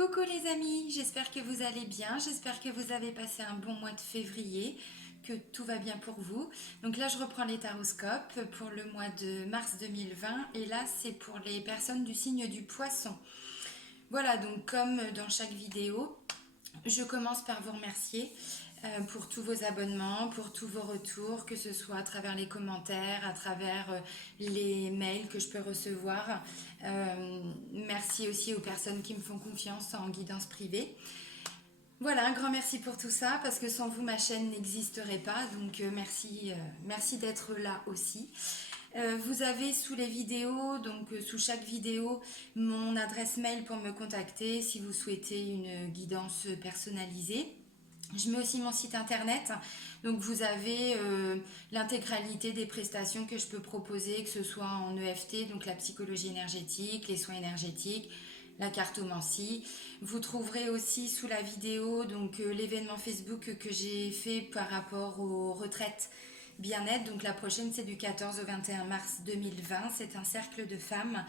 Coucou les amis, j'espère que vous allez bien, j'espère que vous avez passé un bon mois de février, que tout va bien pour vous. Donc là je reprends les taroscopes pour le mois de mars 2020 et là c'est pour les personnes du signe du poisson. Voilà, donc comme dans chaque vidéo, je commence par vous remercier pour tous vos abonnements, pour tous vos retours, que ce soit à travers les commentaires, à travers les mails que je peux recevoir. Merci aussi aux personnes qui me font confiance en guidance privée. Voilà, un grand merci pour tout ça, parce que sans vous, ma chaîne n'existerait pas. Donc merci d'être là aussi. Vous avez sous les vidéos, donc sous chaque vidéo, mon adresse mail pour me contacter si vous souhaitez une guidance personnalisée. Je mets aussi mon site internet, donc vous avez l'intégralité des prestations que je peux proposer, que ce soit en EFT, donc la psychologie énergétique, les soins énergétiques, la cartomancie. Vous trouverez aussi sous la vidéo donc l'événement Facebook que j'ai fait par rapport aux retraites bien-être. Donc la prochaine c'est du 14 au 21 mars 2020, c'est un cercle de femmes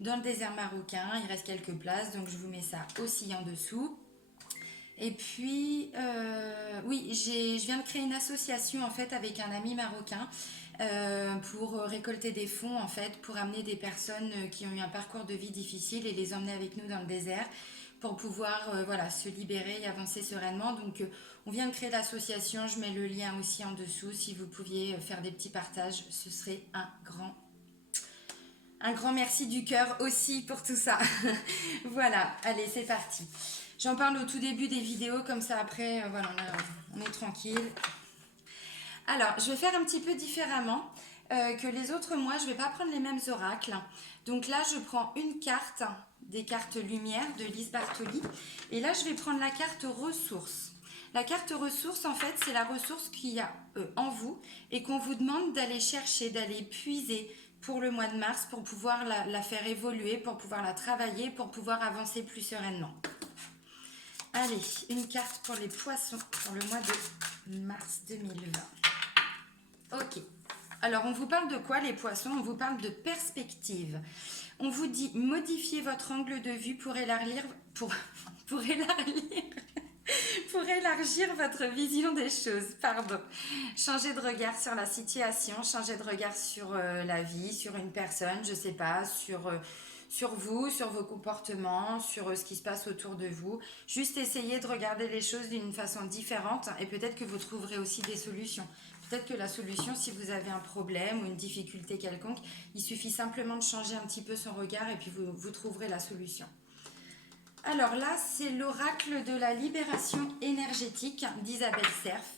dans le désert marocain, il reste quelques places, donc je vous mets ça aussi en dessous. Et puis, oui, je viens de créer une association en fait avec un ami marocain pour récolter des fonds en fait pour amener des personnes qui ont eu un parcours de vie difficile et les emmener avec nous dans le désert pour pouvoir voilà, se libérer et avancer sereinement. Donc, on vient de créer l'association, je mets le lien aussi en dessous. Si vous pouviez faire des petits partages, ce serait un grand merci du cœur aussi pour tout ça. Voilà, allez, c'est parti. J'en parle au tout début des vidéos, comme ça après, voilà, on est tranquille. Alors, je vais faire un petit peu différemment que les autres mois. Je ne vais pas prendre les mêmes oracles. Donc là, je prends une carte, des cartes lumière de Lise Bartoli. Et là, je vais prendre la carte ressources. La carte ressources, en fait, c'est la ressource qu'il y a en vous et qu'on vous demande d'aller chercher, d'aller puiser pour le mois de mars pour pouvoir la faire évoluer, pour pouvoir la travailler, pour pouvoir avancer plus sereinement. Allez, une carte pour les poissons pour le mois de mars 2020. Ok. Alors, on vous parle de quoi, les poissons? On vous parle de perspective. On vous dit modifiez votre angle de vue pour élargir, pour élargir votre vision des choses. Pardon. Changez de regard sur la situation, changez de regard sur la vie, sur une personne, je sais pas, sur vous, sur vos comportements, sur ce qui se passe autour de vous. Juste essayez de regarder les choses d'une façon différente et peut-être que vous trouverez aussi des solutions. Peut-être que la solution, si vous avez un problème ou une difficulté quelconque, il suffit simplement de changer un petit peu son regard et puis vous trouverez la solution. Alors là, c'est l'oracle de la libération énergétique d'Isabelle Serf.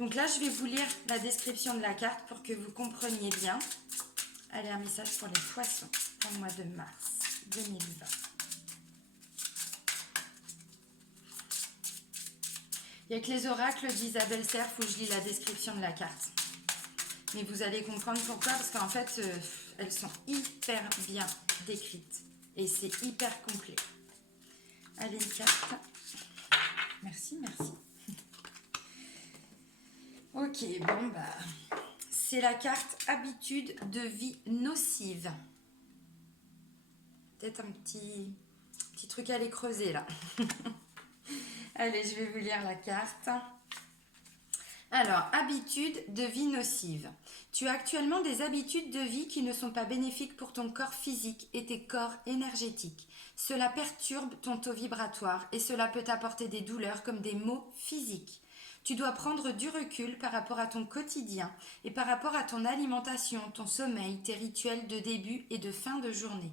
Donc là, je vais vous lire la description de la carte pour que vous compreniez bien. Allez, un message pour les poissons pour le mois de mars 2020. Il n'y a que les oracles d'Isabelle Serf où je lis la description de la carte. Mais vous allez comprendre pourquoi, parce qu'en fait, elles sont hyper bien décrites. Et c'est hyper complet. Allez, une carte. Merci, merci. Ok, bon, bah, c'est la carte habitude de vie nocive. Peut-être un petit truc à aller creuser là. Allez, je vais vous lire la carte. Alors, habitude de vie nocive. Tu as actuellement des habitudes de vie qui ne sont pas bénéfiques pour ton corps physique et tes corps énergétiques. Cela perturbe ton taux vibratoire et cela peut t'apporter des douleurs comme des maux physiques. Tu dois prendre du recul par rapport à ton quotidien et par rapport à ton alimentation, ton sommeil, tes rituels de début et de fin de journée.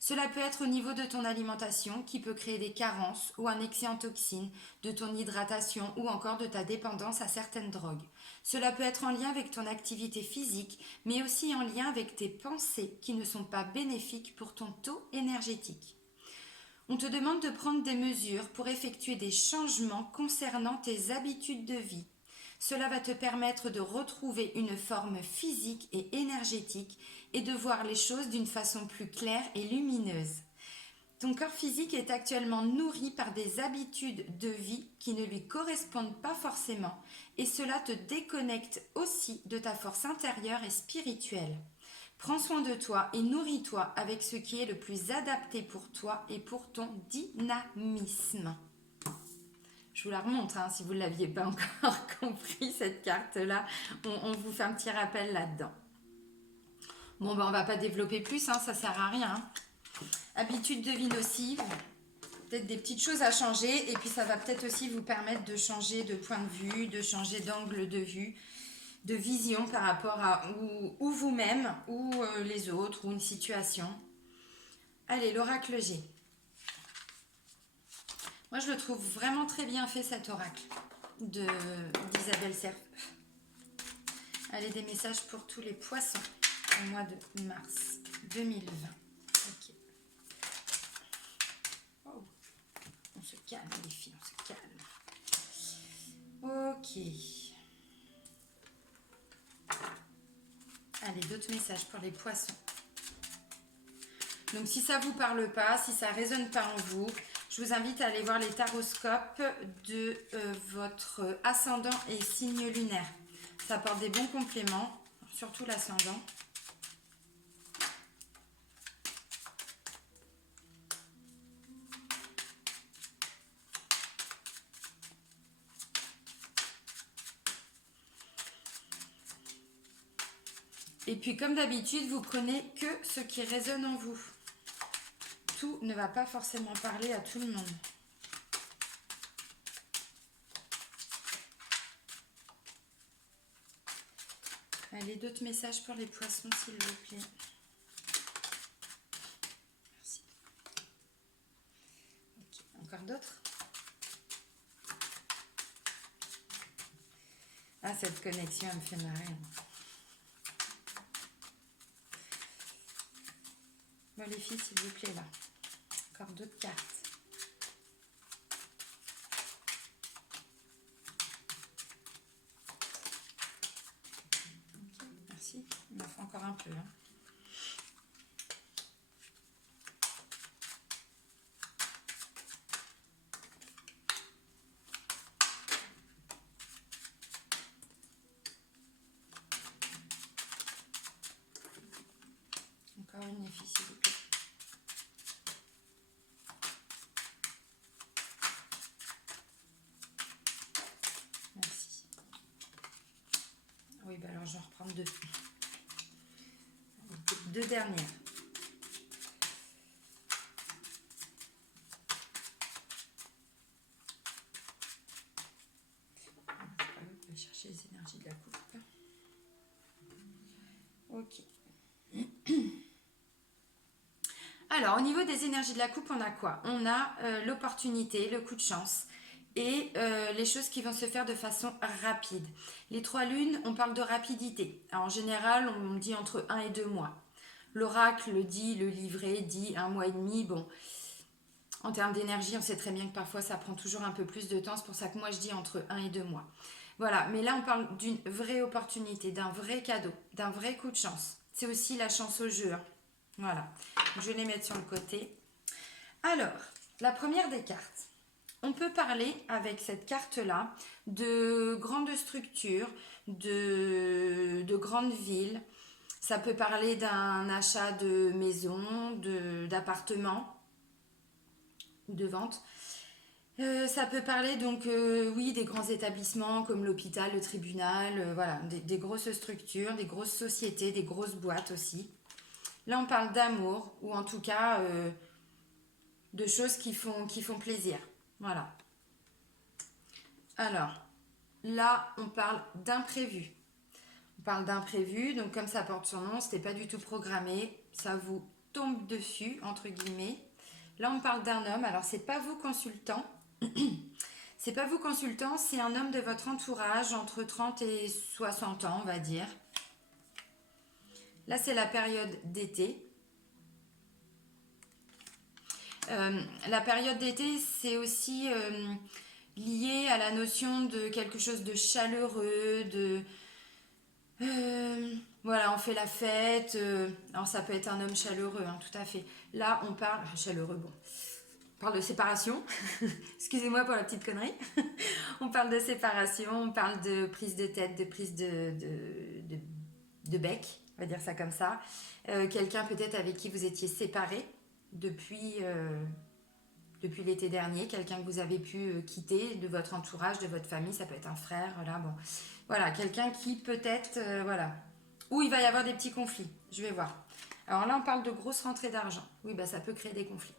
Cela peut être au niveau de ton alimentation qui peut créer des carences ou un excès en toxines, de ton hydratation ou encore de ta dépendance à certaines drogues. Cela peut être en lien avec ton activité physique, mais aussi en lien avec tes pensées qui ne sont pas bénéfiques pour ton taux énergétique. On te demande de prendre des mesures pour effectuer des changements concernant tes habitudes de vie. Cela va te permettre de retrouver une forme physique et énergétique et de voir les choses d'une façon plus claire et lumineuse. Ton corps physique est actuellement nourri par des habitudes de vie qui ne lui correspondent pas forcément et cela te déconnecte aussi de ta force intérieure et spirituelle. Prends soin de toi et nourris-toi avec ce qui est le plus adapté pour toi et pour ton dynamisme. Je vous la remontre, hein, si vous ne l'aviez pas encore compris, cette carte-là. On vous fait un petit rappel là-dedans. Bon, ben, on ne va pas développer plus, hein, ça ne sert à rien. Hein. Habitude de vie nocive, peut-être des petites choses à changer. Et puis, ça va peut-être aussi vous permettre de changer de point de vue, de changer d'angle de vue, de vision par rapport à ou vous-même, ou les autres, ou une situation. Allez, l'oracle G. Moi, je le trouve vraiment très bien fait, cet oracle d'Isabelle Serre. Allez, des messages pour tous les poissons au mois de mars 2020. Ok. Oh. On se calme, les filles, on se calme. Ok. Allez, d'autres messages pour les poissons. Donc, si ça ne vous parle pas, si ça ne résonne pas en vous, je vous invite à aller voir les taroscopes de votre ascendant et signe lunaire. Ça apporte des bons compléments, surtout l'ascendant. Et puis, comme d'habitude, vous prenez que ce qui résonne en vous. Tout ne va pas forcément parler à tout le monde. Allez, d'autres messages pour les poissons, s'il vous plaît. Merci. Ok, encore d'autres? Ah, cette connexion, elle me fait marrer. Bon, les filles, s'il vous plaît, là. Encore d'autres cartes. Ok, merci. Il m'en faut encore un peu. Hein. Encore une, les filles, s'il vous plaît. Merci. Oui, bah alors je vais en reprendre deux. Deux dernières. Je vais chercher les énergies de la coupe. Ok. Alors, au niveau des énergies de la coupe, on a quoi? On a l'opportunité, le coup de chance et les choses qui vont se faire de façon rapide. Les trois lunes, on parle de rapidité. Alors, en général, on dit entre 1 et 2 mois. L'oracle dit, le livret dit 1 mois et demi. Bon, en termes d'énergie, on sait très bien que parfois, ça prend toujours un peu plus de temps. C'est pour ça que moi, je dis entre 1 et 2 mois. Voilà, mais là, on parle d'une vraie opportunité, d'un vrai cadeau, d'un vrai coup de chance. C'est aussi la chance au jeu, hein. Voilà, je vais les mettre sur le côté. Alors, la première des cartes. On peut parler avec cette carte-là de grandes structures, de grandes villes. Ça peut parler d'un achat de maison, d'appartement ou de vente. Ça peut parler donc, oui, des grands établissements comme l'hôpital, le tribunal, voilà, des grosses structures, des grosses sociétés, des grosses boîtes aussi. Là, on parle d'amour, ou en tout cas de choses qui font plaisir. Voilà. Alors, là, on parle d'imprévu. On parle d'imprévu, donc comme ça porte son nom, c'était pas du tout programmé, ça vous tombe dessus, entre guillemets. Là, on parle d'un homme, alors c'est pas vous consultant, c'est pas vous consultant, c'est un homme de votre entourage, entre 30 et 60 ans, on va dire. Là, c'est la période d'été. La période d'été, c'est aussi lié à la notion de quelque chose de chaleureux, voilà, on fait la fête. Alors, ça peut être un homme chaleureux, hein, tout à fait. Là, on parle... Chaleureux, bon. On parle de séparation. Excusez-moi pour la petite connerie. On parle de séparation, on parle de prise de tête, de prise de bec. on va dire ça comme ça. Quelqu'un peut-être avec qui vous étiez séparés depuis, depuis l'été dernier, quelqu'un que vous avez pu quitter de votre entourage, de votre famille, ça peut être un frère, voilà, bon. Voilà, quelqu'un qui peut-être, voilà, où il va y avoir des petits conflits, je vais voir. Alors là, on parle de grosses rentrées d'argent. Oui, bah ça peut créer des conflits.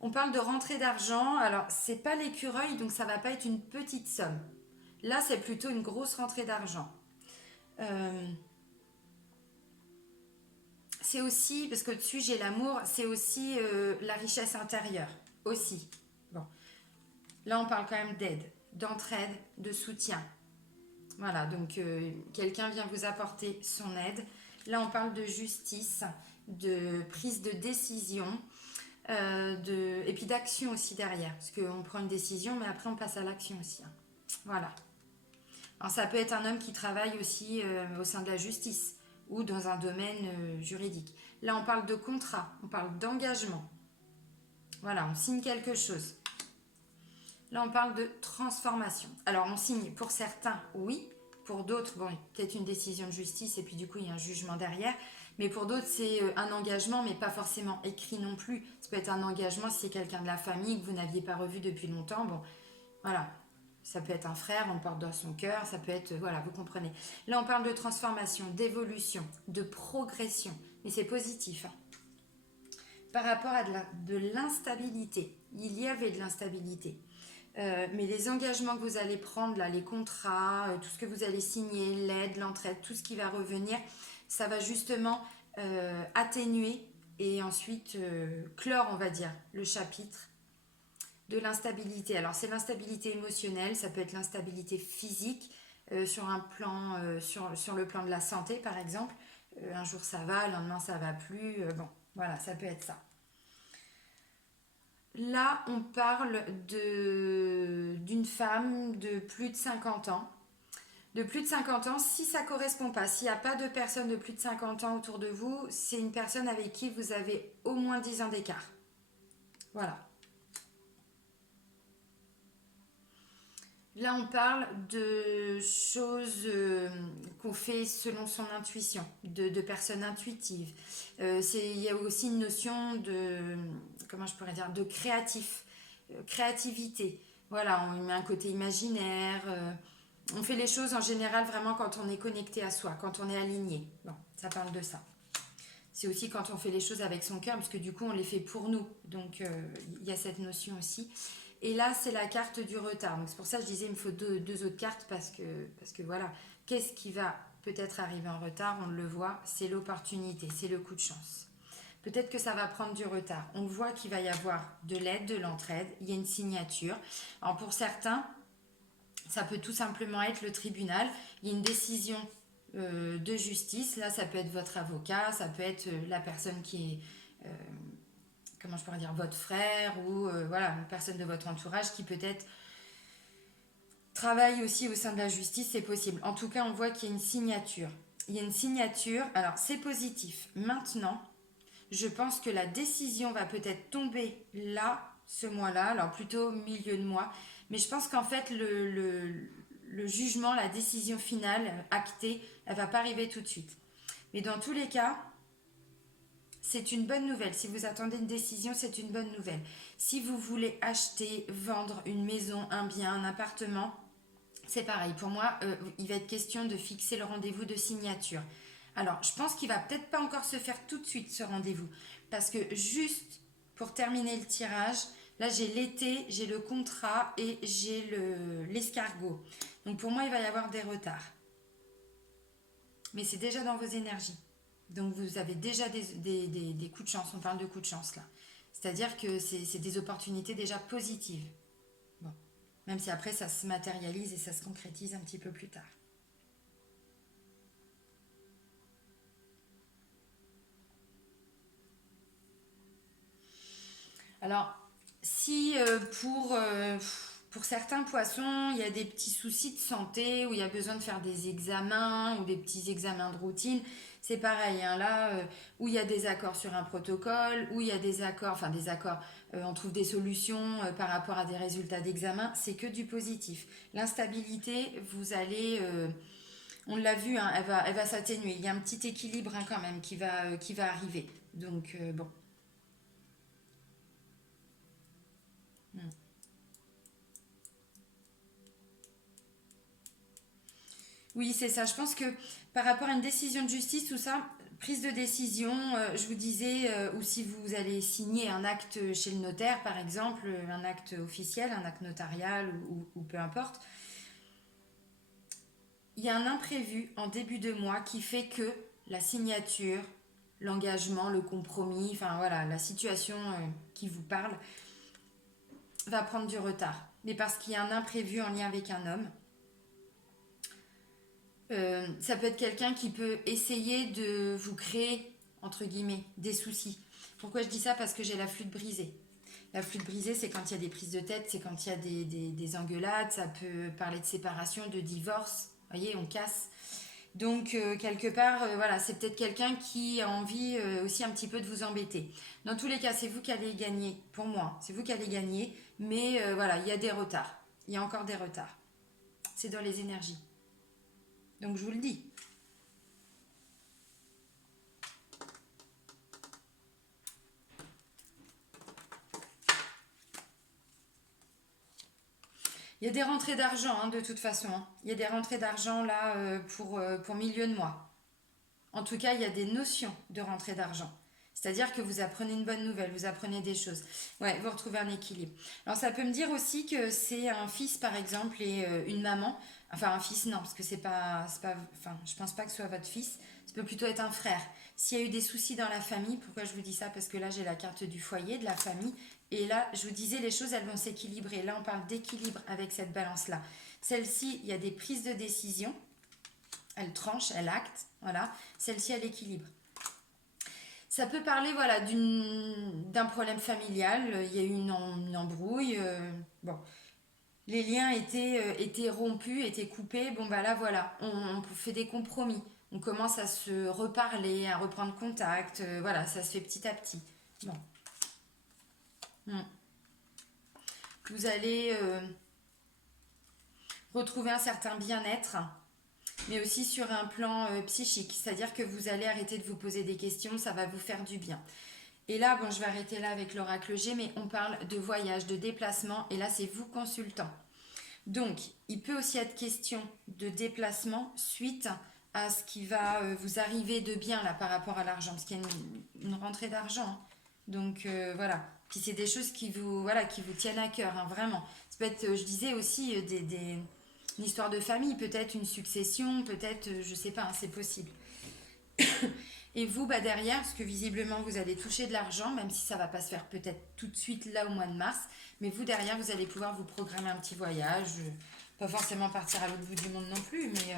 On parle de rentrée d'argent, alors c'est pas l'écureuil, donc ça va pas être une petite somme. Là, c'est plutôt une grosse rentrée d'argent. Euh, c'est aussi, parce qu'au-dessus j'ai l'amour, c'est aussi la richesse intérieure, aussi. Bon, là on parle quand même d'aide, d'entraide, de soutien. Voilà, donc quelqu'un vient vous apporter son aide. Là on parle de justice, de prise de décision, et puis d'action aussi derrière. Parce qu'on prend une décision, mais après on passe à l'action aussi, hein. Voilà. Alors ça peut être un homme qui travaille aussi au sein de la justice ou dans un domaine juridique. Là, on parle de contrat, on parle d'engagement. Voilà, on signe quelque chose. Là, on parle de transformation. Alors, on signe pour certains, oui. Pour d'autres, bon, peut-être une décision de justice et puis du coup, il y a un jugement derrière. Mais pour d'autres, c'est un engagement, mais pas forcément écrit non plus. Ça peut être un engagement si c'est quelqu'un de la famille que vous n'aviez pas revu depuis longtemps. Bon, voilà. Ça peut être un frère, on le porte dans son cœur, ça peut être, voilà, vous comprenez. Là, on parle de transformation, d'évolution, de progression, mais c'est positif, hein. Par rapport à de l'instabilité, il y avait de l'instabilité. Mais les engagements que vous allez prendre, là, les contrats, tout ce que vous allez signer, l'aide, l'entraide, tout ce qui va revenir, ça va justement atténuer et ensuite clore, on va dire, le chapitre de l'instabilité. Alors c'est l'instabilité émotionnelle, ça peut être l'instabilité physique sur un plan, sur le plan de la santé par exemple. Un jour ça va, le lendemain ça va plus. Bon, voilà, ça peut être ça. Là, on parle d'une femme de plus de 50 ans. De plus de 50 ans, si ça ne correspond pas, s'il n'y a pas de personne de plus de 50 ans autour de vous, c'est une personne avec qui vous avez au moins 10 ans d'écart. Voilà. Là, on parle de choses qu'on fait selon son intuition, de personnes intuitives. Il y a aussi une notion de, comment je pourrais dire, de créatif, créativité. Voilà, on met un côté imaginaire. On fait les choses en général vraiment quand on est connecté à soi, quand on est aligné. Bon, ça parle de ça. C'est aussi quand on fait les choses avec son cœur, parce que du coup, on les fait pour nous. Donc, il y a cette notion aussi. Et là, c'est la carte du retard. Donc, c'est pour ça que je disais, il me faut deux autres cartes, parce que voilà, qu'est-ce qui va peut-être arriver en retard? On le voit, c'est l'opportunité, c'est le coup de chance. Peut-être que ça va prendre du retard. On voit qu'il va y avoir de l'aide, de l'entraide, il y a une signature. Alors, pour certains, ça peut tout simplement être le tribunal. Il y a une décision de justice. Là, ça peut être votre avocat, ça peut être la personne qui est, comment je pourrais dire, votre frère ou voilà, une personne de votre entourage qui peut-être travaille aussi au sein de la justice, c'est possible. En tout cas, on voit qu'il y a une signature. Il y a une signature, alors c'est positif. Maintenant, je pense que la décision va peut-être tomber là, ce mois-là, alors plutôt au milieu de mois. Mais je pense qu'en fait, le jugement, la décision finale, actée, elle ne va pas arriver tout de suite. Mais dans tous les cas, c'est une bonne nouvelle. Si vous attendez une décision, c'est une bonne nouvelle. Si vous voulez acheter, vendre une maison, un bien, un appartement, c'est pareil. Pour moi, il va être question de fixer le rendez-vous de signature. Alors, je pense qu'il va peut-être pas encore se faire tout de suite ce rendez-vous. Parce que juste pour terminer le tirage, là j'ai l'été, j'ai le contrat et j'ai l'escargot. Donc pour moi, il va y avoir des retards. Mais c'est déjà dans vos énergies. Donc vous avez déjà des coups de chance. On parle de coups de chance là. C'est-à-dire que c'est des opportunités déjà positives. Bon. Même si après ça se matérialise et ça se concrétise un petit peu plus tard. Alors, si pour certains poissons, il y a des petits soucis de santé, où il y a besoin de faire des examens ou des petits examens de routine, c'est pareil, hein, là, où il y a des accords sur un protocole, où il y a des accords, enfin des accords, on trouve des solutions par rapport à des résultats d'examen, c'est que du positif. L'instabilité, vous allez On l'a vu, hein, elle va s'atténuer. Il y a un petit équilibre hein, quand même qui va arriver. Donc, bon. Hmm. Oui, c'est ça. Je pense que par rapport à une décision de justice, tout ça, prise de décision, je vous disais, ou si vous allez signer un acte chez le notaire, par exemple, un acte officiel, un acte notarial ou peu importe, il y a un imprévu en début de mois qui fait que la signature, l'engagement, le compromis, enfin voilà, la situation qui vous parle va prendre du retard. Mais parce qu'il y a un imprévu en lien avec un homme. Ça peut être quelqu'un qui peut essayer de vous créer, entre guillemets, des soucis. Pourquoi je dis ça? Parce que j'ai la flûte brisée. La flûte brisée, c'est quand il y a des prises de tête, c'est quand il y a des engueulades, ça peut parler de séparation, de divorce. Vous voyez, on casse. Donc, quelque part, voilà, c'est peut-être quelqu'un qui a envie aussi un petit peu de vous embêter. Dans tous les cas, c'est vous qui allez gagner, pour moi, c'est vous qui allez gagner, mais voilà, il y a des retards. Il y a encore des retards. C'est dans les énergies. Donc, je vous le dis. Il y a des rentrées d'argent, hein, de toute façon, hein. Il y a des rentrées d'argent là pour milieu de mois. En tout cas, il y a des notions de rentrée d'argent. C'est-à-dire que vous apprenez une bonne nouvelle, vous apprenez des choses. Ouais, vous retrouvez un équilibre. Alors ça peut me dire aussi que c'est un fils par exemple et une maman. Enfin un fils non, parce que enfin je pense pas que ce soit votre fils. Ça peut plutôt être un frère. S'il y a eu des soucis dans la famille, pourquoi je vous dis ça? Parce que là j'ai la carte du foyer, de la famille. Et là, je vous disais, les choses, elles vont s'équilibrer. Là, on parle d'équilibre avec cette balance-là. Celle-ci, il y a des prises de décision. Elle tranche, elle acte. Voilà. Celle-ci, elle équilibre. Ça peut parler voilà, d'un problème familial. Il y a eu une embrouille. Bon, les liens étaient rompus, étaient coupés. Bon, bah là, voilà, on fait des compromis. On commence à se reparler, à reprendre contact. Voilà, ça se fait petit à petit. Bon. Hmm. Vous allez retrouver un certain bien-être, mais aussi sur un plan psychique. C'est-à-dire que vous allez arrêter de vous poser des questions, ça va vous faire du bien. Et là, bon, je vais arrêter là avec l'oracle G, mais on parle de voyage, de déplacement, et là, c'est vous consultant. Donc, il peut aussi être question de déplacement suite à ce qui va vous arriver de bien là par rapport à l'argent, parce qu'il y a une rentrée d'argent, hein. Donc voilà. Puis c'est des choses qui vous, voilà, qui vous tiennent à cœur, hein, vraiment. Ça peut être, je disais aussi, une histoire de famille, peut-être une succession, peut-être, je sais pas, hein, c'est possible. Et vous, bah derrière, parce que visiblement vous allez toucher de l'argent, même si ça va pas se faire peut-être tout de suite là au mois de mars, mais vous derrière, vous allez pouvoir vous programmer un petit voyage, pas forcément partir à l'autre bout du monde non plus, mais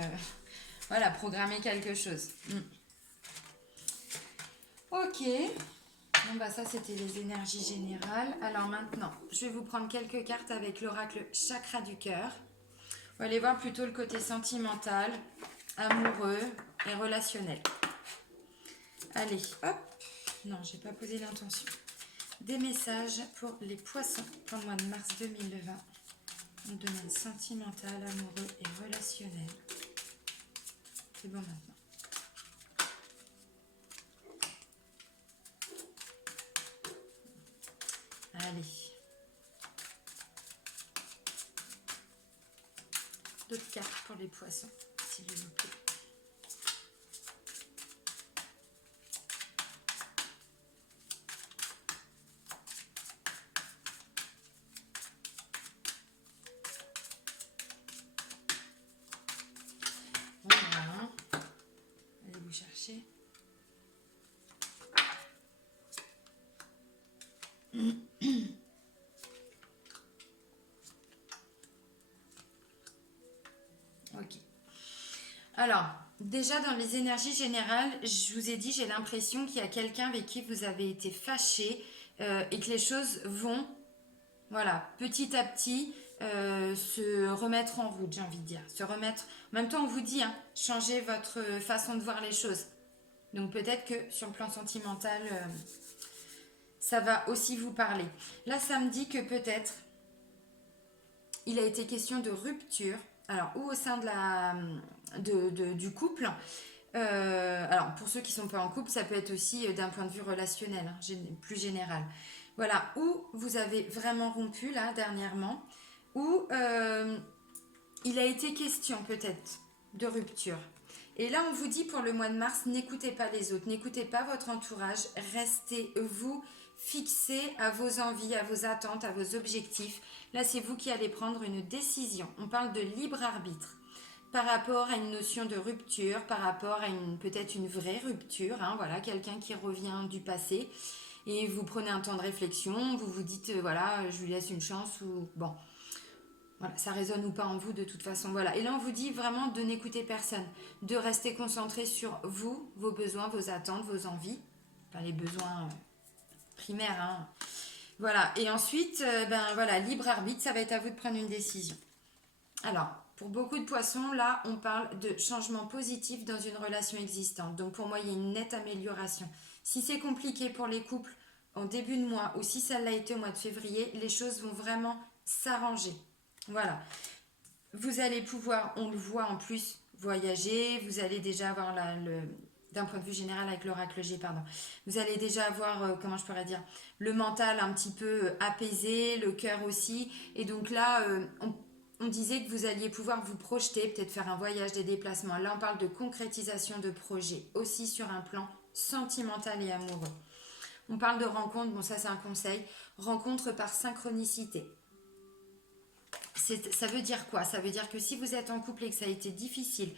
voilà, programmer quelque chose. Ok, bon bah ça c'était les énergies générales. Alors maintenant, je vais vous prendre quelques cartes avec l'oracle chakra du cœur. On va aller voir plutôt le côté sentimental, amoureux et relationnel. Allez, hop. Non, j'ai pas posé l'intention. Des messages pour les poissons pour le mois de mars 2020. En domaine sentimental, amoureux et relationnel. C'est bon maintenant. Allez. D'autres cartes pour les poissons, s'il vous plaît. Voilà. Allez vous chercher. Ok. Alors, déjà dans les énergies générales, je vous ai dit, j'ai l'impression qu'il y a quelqu'un avec qui vous avez été fâché et que les choses vont, voilà, petit à petit se remettre en route, j'ai envie de dire. Se remettre. En même temps, on vous dit, hein, changez votre façon de voir les choses. Donc peut-être que sur le plan sentimental, ça va aussi vous parler. Là, ça me dit que peut-être il a été question de rupture alors ou au sein du couple. Alors pour ceux qui ne sont pas en couple, ça peut être aussi d'un point de vue relationnel, hein, plus général. Voilà, où vous avez vraiment rompu là dernièrement, où il a été question peut-être de rupture. Et là, on vous dit pour le mois de mars, n'écoutez pas les autres, n'écoutez pas votre entourage, restez vous fixés à vos envies, à vos attentes, à vos objectifs. Là, c'est vous qui allez prendre une décision. On parle de libre arbitre par rapport à une notion de rupture, par rapport à peut-être une vraie rupture, hein, voilà, quelqu'un qui revient du passé et vous prenez un temps de réflexion, vous vous dites voilà, je lui laisse une chance ou bon. Voilà, ça résonne ou pas en vous de toute façon. Voilà. Et là, on vous dit vraiment de n'écouter personne, de rester concentré sur vous, vos besoins, vos attentes, vos envies, enfin les besoins primaires. Hein. Voilà. Et ensuite, ben voilà, libre arbitre, ça va être à vous de prendre une décision. Alors, pour beaucoup de poissons, là, on parle de changement positif dans une relation existante. Donc, pour moi, il y a une nette amélioration. Si c'est compliqué pour les couples en début de mois ou si ça l'a été au mois de février, les choses vont vraiment s'arranger. Voilà. Vous allez pouvoir, on le voit en plus, voyager. Vous allez déjà avoir d'un point de vue général avec l'oracle G, pardon. Vous allez déjà avoir, comment je pourrais dire, le mental un petit peu apaisé, le cœur aussi. Et donc là, on disait que vous alliez pouvoir vous projeter, peut-être faire un voyage, des déplacements. Là, on parle de concrétisation de projets, aussi sur un plan sentimental et amoureux. On parle de rencontre, bon ça c'est un conseil, rencontre par synchronicité. Ça veut dire quoi? Ça veut dire que si vous êtes en couple et que ça a été difficile,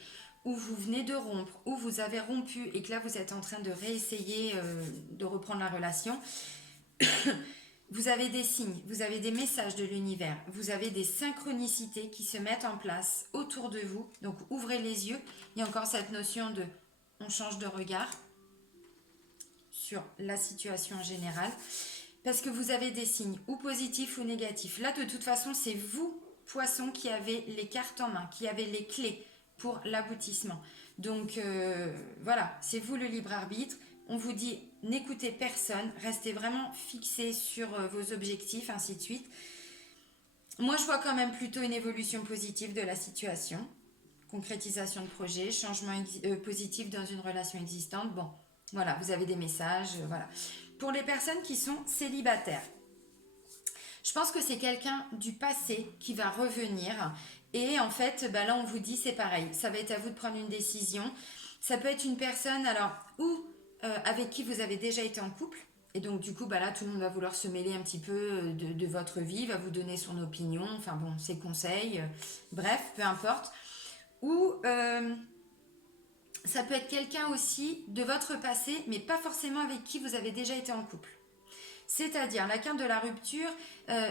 ou vous venez de rompre, ou vous avez rompu et que là vous êtes en train de réessayer de reprendre la relation, vous avez des signes, vous avez des messages de l'univers, vous avez des synchronicités qui se mettent en place autour de vous. Donc ouvrez les yeux. Il y a encore cette notion de on change de regard sur la situation en général. Parce que vous avez des signes ou positifs ou négatifs. Là, de toute façon, c'est vous, poisson, qui avez les cartes en main, qui avez les clés pour l'aboutissement. Donc voilà, c'est vous le libre arbitre. On vous dit n'écoutez personne, restez vraiment fixé sur vos objectifs, ainsi de suite. Moi, je vois quand même plutôt une évolution positive de la situation. Concrétisation de projet, changement positif dans une relation existante. Bon, voilà, vous avez des messages, voilà. Pour les personnes qui sont célibataires, je pense que c'est quelqu'un du passé qui va revenir. Et en fait, bah là, on vous dit c'est pareil. Ça va être à vous de prendre une décision. Ça peut être une personne, alors, ou avec qui vous avez déjà été en couple. Et donc, du coup, bah là, tout le monde va vouloir se mêler un petit peu de votre vie, va vous donner son opinion, enfin bon, ses conseils. Bref, peu importe. Ou ça peut être quelqu'un aussi de votre passé, mais pas forcément avec qui vous avez déjà été en couple. C'est-à-dire, la carte de la rupture,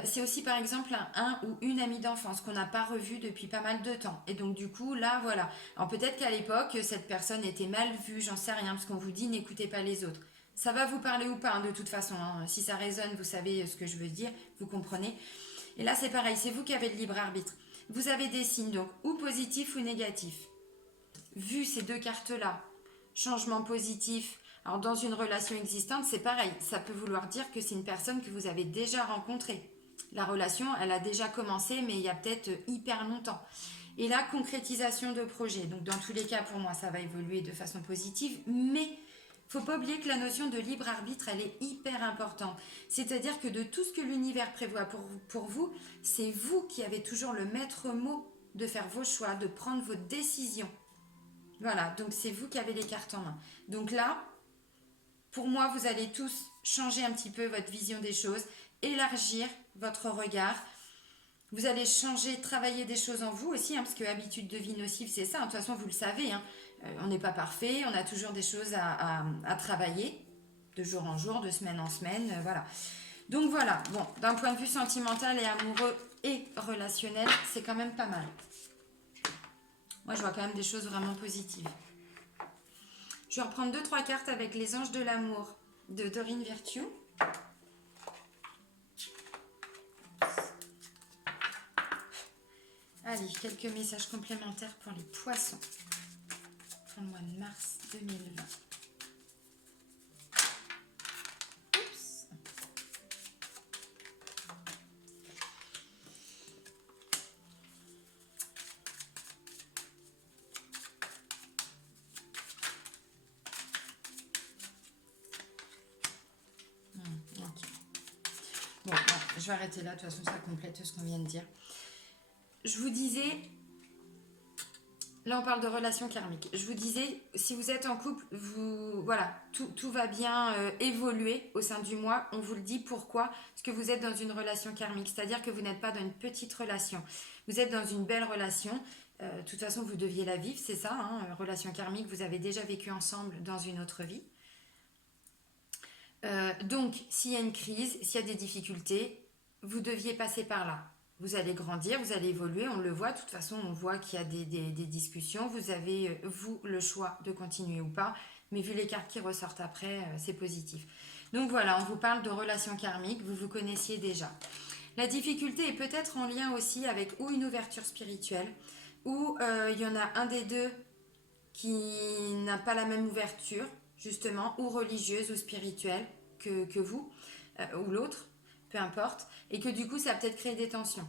c'est aussi par exemple un ou une amie d'enfance qu'on n'a pas revu depuis pas mal de temps. Et donc du coup, là, voilà. Alors peut-être qu'à l'époque, cette personne était mal vue, j'en sais rien, parce qu'on vous dit n'écoutez pas les autres. Ça va vous parler ou pas, hein, de toute façon. Hein. Si ça résonne, vous savez ce que je veux dire, vous comprenez. Et là, c'est pareil, c'est vous qui avez le libre arbitre. Vous avez des signes, donc, ou positifs ou négatifs. Vu ces deux cartes-là, changement positif, alors dans une relation existante, c'est pareil. Ça peut vouloir dire que c'est une personne que vous avez déjà rencontrée. La relation, elle a déjà commencé, mais il y a peut-être hyper longtemps. Et la concrétisation de projet. Donc dans tous les cas, pour moi, ça va évoluer de façon positive, mais il ne faut pas oublier que la notion de libre arbitre, elle est hyper importante. C'est-à-dire que de tout ce que l'univers prévoit pour vous, c'est vous qui avez toujours le maître mot de faire vos choix, de prendre vos décisions. Voilà, donc c'est vous qui avez les cartes en main. Donc là, pour moi, vous allez tous changer un petit peu votre vision des choses, élargir votre regard. Vous allez changer, travailler des choses en vous aussi, hein, parce que habitude de vie nocive, c'est ça. De toute façon, vous le savez, hein, on n'est pas parfait, on a toujours des choses à travailler, de jour en jour, de semaine en semaine, voilà. Donc voilà, bon, d'un point de vue sentimental et amoureux et relationnel, c'est quand même pas mal. Moi, je vois quand même des choses vraiment positives. Je vais reprendre 2-3 cartes avec les anges de l'amour de Dorine Virtue. Allez, quelques messages complémentaires pour les poissons pour le mois de mars 2020. Oups. je vais arrêter là, de toute façon ça complète ce qu'on vient de dire. Je vous disais, là on parle de relations karmiques. Je vous disais, si vous êtes en couple, voilà, tout va bien évoluer au sein du mois. On vous le dit pourquoi? Parce que vous êtes dans une relation karmique, c'est-à-dire que vous n'êtes pas dans une petite relation. Vous êtes dans une belle relation. De toute façon, vous deviez la vivre, c'est ça, hein, relation karmique, vous avez déjà vécu ensemble dans une autre vie. Donc, s'il y a une crise, s'il y a des difficultés, vous deviez passer par là. Vous allez grandir, vous allez évoluer, on le voit. De toute façon, on voit qu'il y a des discussions. Vous avez, vous, le choix de continuer ou pas. Mais vu les cartes qui ressortent après, c'est positif. Donc voilà, on vous parle de relations karmiques. Vous vous connaissiez déjà. La difficulté est peut-être en lien aussi avec ou une ouverture spirituelle, ou il y en a un des deux qui n'a pas la même ouverture, justement, ou religieuse ou spirituelle que vous, ou l'autre, peu importe, et que du coup, ça a peut-être créé des tensions.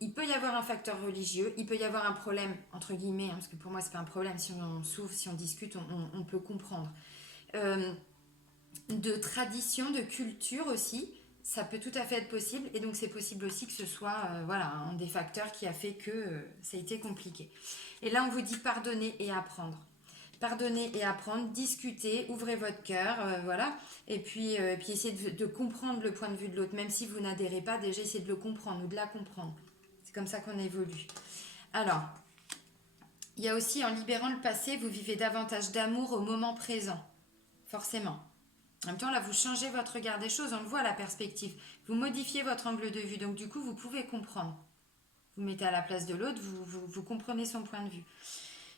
Il peut y avoir un facteur religieux, il peut y avoir un problème, entre guillemets, hein, parce que pour moi, c'est pas un problème, si on s'ouvre, si on discute, on peut comprendre. De tradition, de culture aussi, ça peut tout à fait être possible, et donc c'est possible aussi que ce soit voilà, un des facteurs qui a fait que ça a été compliqué. Et là, on vous dit pardonner et apprendre. Pardonner et apprendre, discuter, ouvrez votre cœur, voilà, et puis essayez de comprendre le point de vue de l'autre, même si vous n'adhérez pas, déjà essayez de le comprendre ou de la comprendre. C'est comme ça qu'on évolue. Alors, il y a aussi, en libérant le passé, vous vivez davantage d'amour au moment présent, forcément. En même temps, là, vous changez votre regard des choses, on le voit à la perspective. Vous modifiez votre angle de vue, donc du coup, vous pouvez comprendre. Vous mettez à la place de l'autre, vous comprenez son point de vue.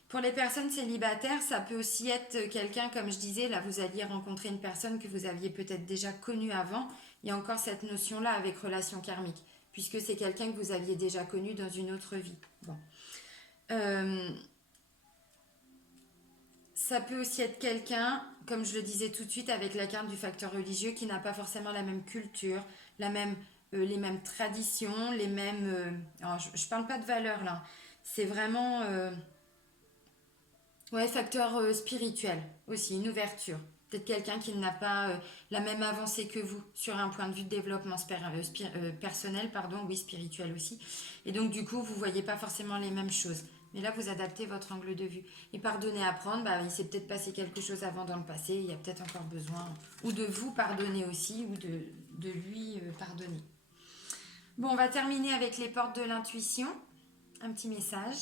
Pour les personnes célibataires, ça peut aussi être quelqu'un, comme je disais, là vous alliez rencontrer une personne que vous aviez peut-être déjà connue avant. Il y a encore cette notion-là avec relation karmique, puisque c'est quelqu'un que vous aviez déjà connu dans une autre vie. Bon. Ça peut aussi être quelqu'un, comme je le disais tout de suite, avec la carte du facteur religieux, qui n'a pas forcément la même culture, les mêmes traditions, les mêmes... alors, je ne parle pas de valeurs là, c'est vraiment... ouais, facteur spirituel aussi, une ouverture. Peut-être quelqu'un qui n'a pas la même avancée que vous sur un point de vue de développement personnel, pardon, oui, spirituel aussi. Et donc, du coup, vous ne voyez pas forcément les mêmes choses. Mais là, vous adaptez votre angle de vue. Et pardonner, apprendre, bah, il s'est peut-être passé quelque chose avant dans le passé, il y a peut-être encore besoin, ou de vous pardonner aussi, ou de lui pardonner. Bon, on va terminer avec les portes de l'intuition. Un petit message.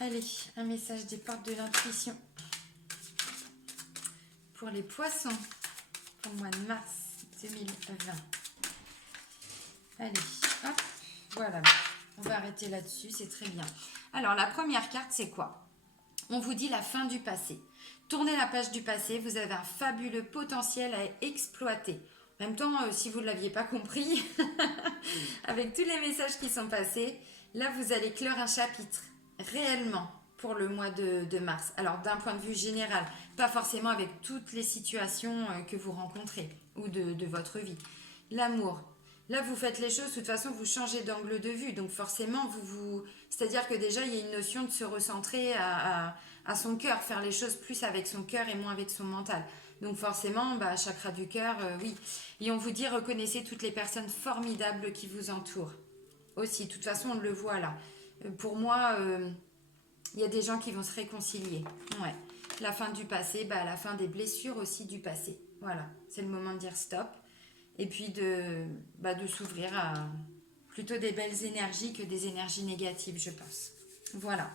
Allez, un message des portes de l'intuition pour les poissons pour le mois de mars 2020. Allez, hop, voilà, on va arrêter là-dessus, c'est très bien. Alors, la première carte, c'est quoi? On vous dit la fin du passé. Tournez la page du passé, vous avez un fabuleux potentiel à exploiter. En même temps, si vous ne l'aviez pas compris, avec tous les messages qui sont passés, là, vous allez clore un chapitre. Réellement pour le mois de mars. Alors d'un point de vue général, pas forcément avec toutes les situations que vous rencontrez ou de votre vie. L'amour. Là, vous faites les choses, de toute façon, vous changez d'angle de vue. Donc forcément, c'est-à-dire que déjà, il y a une notion de se recentrer à son cœur, faire les choses plus avec son cœur et moins avec son mental. Donc forcément, chakra du cœur, oui. Et on vous dit, reconnaissez toutes les personnes formidables qui vous entourent. Aussi, de toute façon, on le voit là. Pour moi, il y a des gens qui vont se réconcilier. Ouais. La fin du passé, la fin des blessures aussi du passé. Voilà, c'est le moment de dire stop. Et puis de s'ouvrir à plutôt des belles énergies que des énergies négatives, je pense. Voilà.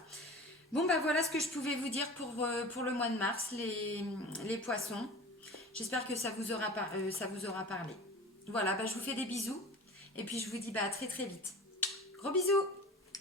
Bon, voilà ce que je pouvais vous dire pour le mois de mars, les poissons. J'espère que ça vous aura parlé. Voilà, je vous fais des bisous. Et puis je vous dis à très très vite. Gros bisous!